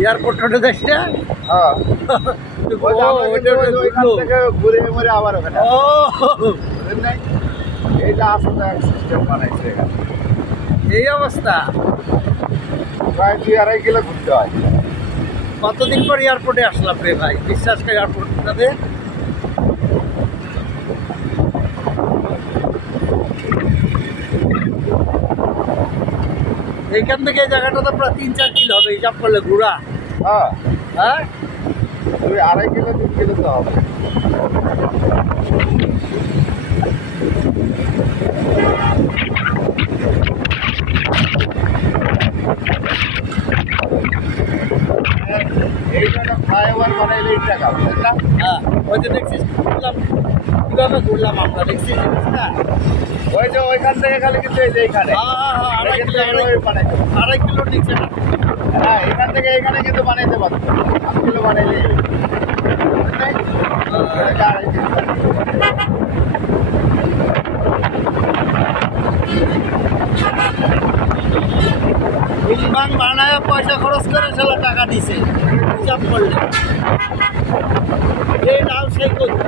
Airport রোডে যাস না? হ্যাঁ ঘুরে ঘুরে আবার ওখানে এইটা আসলে এক সিস্টেম বানাইছে এখানে। এই অবস্থা প্রায় 2-2.5 কিলো ঘুরতে হয়। কতদিন পর এয়ারপোর্টে আসলাম রে ভাই, বিশ্বাস করে এয়ারপোর্টটাতে। এইখান থেকে এই জায়গাটা তো প্রায় 3-4 কিলো হবে হিসাব করলে ঘোরা। হ্যাঁ হ্যাঁ 2-2.5 কিলো 3 কিলো তো হবে। এই জন্য ফ্লাইওভার বানাইলে এই টাকা বুঝলেন। হ্যাঁ ওই যে দেখছিস ঘুরলাম, কীভাবে ঘুরলাম আমরা, দেখছিস না? ওই যে ওইখান থেকে খালি কিন্তু এই যে এইখানে 2.5 কিলো নিচে না। হ্যাঁ এখান থেকে এইখানে কিন্তু বানাইতে পারতো 8 কিলো বানাইলে বিলবাং বানায় পয়সা খরচ করে সেলা টাকা দিছে হিসাব করলে। এই নাও সেই করতে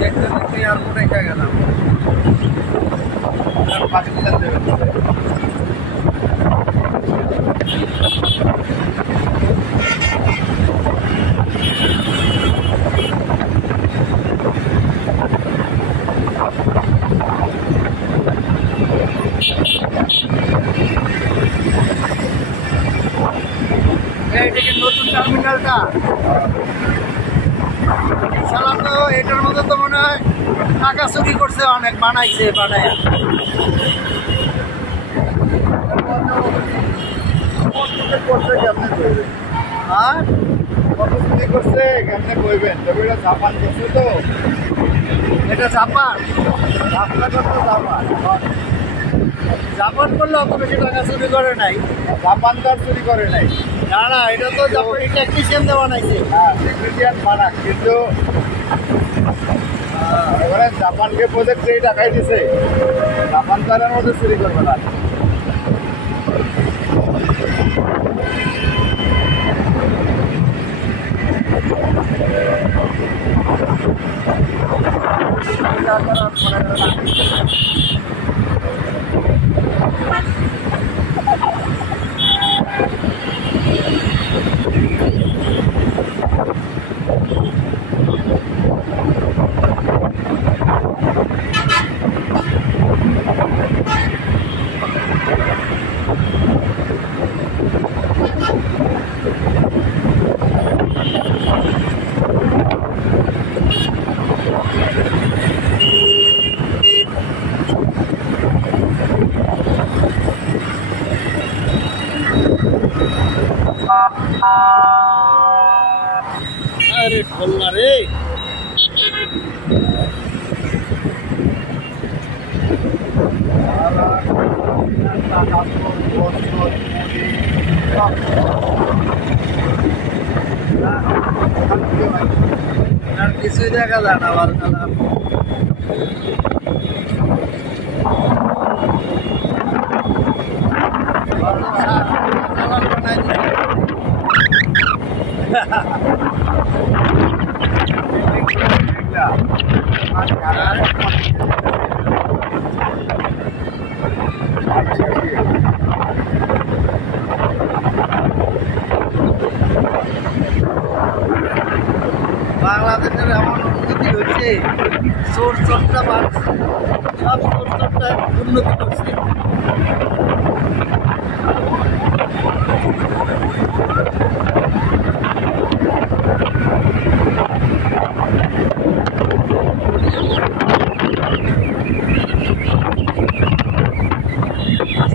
দেখতে দেখতে এয়ারপোর্টে গেলাম। পাকিস্তান দেবে। এইটা কি নতুন টার্মিনালটা? শালা তো এটার মধ্যে তো মনে হয় টাকা চুরি করছে অনেক, বানাইছে বানায়। করছে কেমনে কইবেন? আর কত চুরি করছে কেমনে কইবেন? তবে এটা জাপান করছে তো। এটা জাপান, রাস্তা করতে জাপান। জাপান করলে অত বেশি টাকা চুরি করে নাই। জাপান তো আর চুরি করে নাই। না না, এটা তো জাপানি টেকনিশিয়ান দিয়ে বানাইছে। হ্যাঁ টেকনিশিয়ান বানাক, কিন্তু এবারে জাপানকে প্রজেক্ট যেই টাকাই দিছে জাপান তো এর মধ্যে চুরি করবে না। আরে ঠোল্লা রে, আর কিছুই দেখা যায় না। আবার বাংলাদেশের এমন উন্নতি হচ্ছে, চোর চোরটা বাড়ছে, সব চোর চোরটা উন্নতি করছে।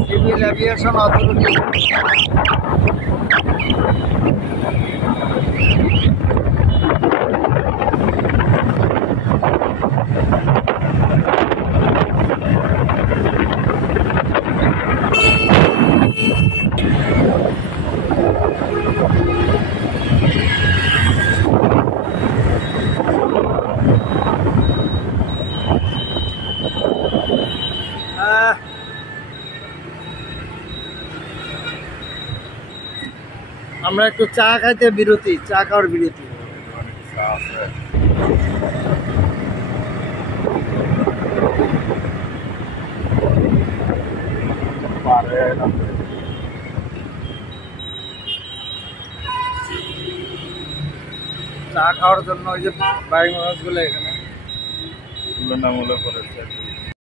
সিভিল এভিয়েশন অথরিটি আমরা একটু চা খাইতে বিরতি, চা খাওয়ার বিরতি। চা খাওয়ার জন্য ওই যে বাইক মানুষগুলো এখানে নামগুলো করেছে।